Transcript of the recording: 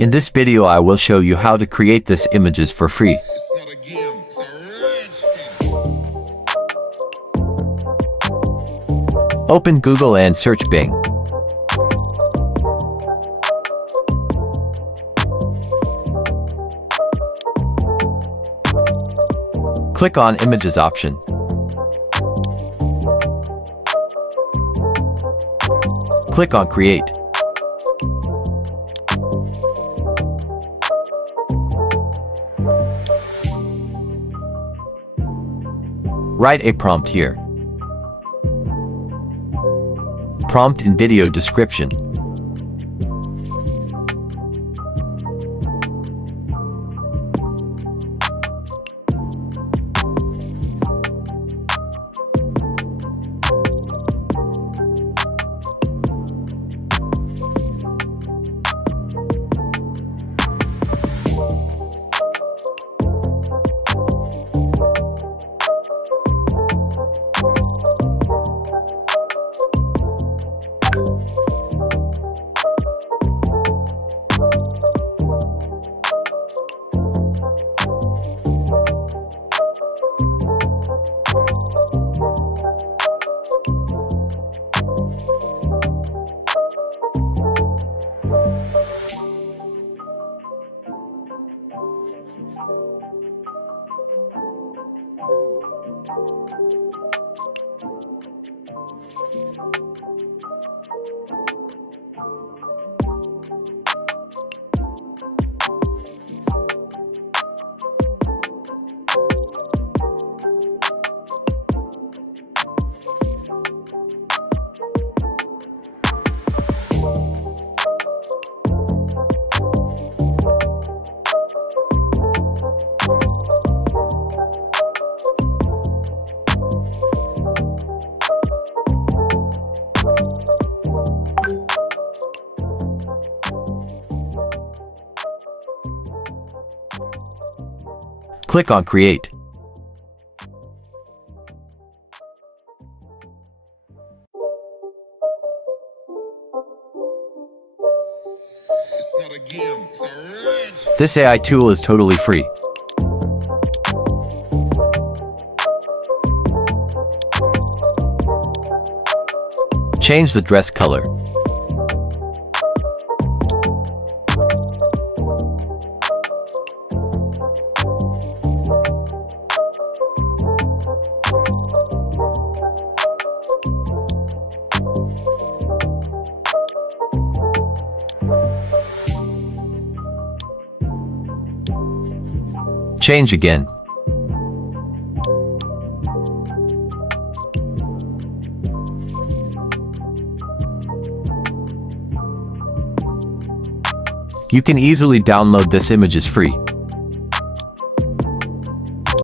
In this video I will show you how to create these images for free. It's not a game, it's a rich thing. Open Google and search Bing. Click on Images option. Click on Create. Write a prompt here. Prompt in video description. Click on Create. It's not a game, it's a rich. This AI tool is totally free. Change the dress color. Change again. You can easily download this image as free.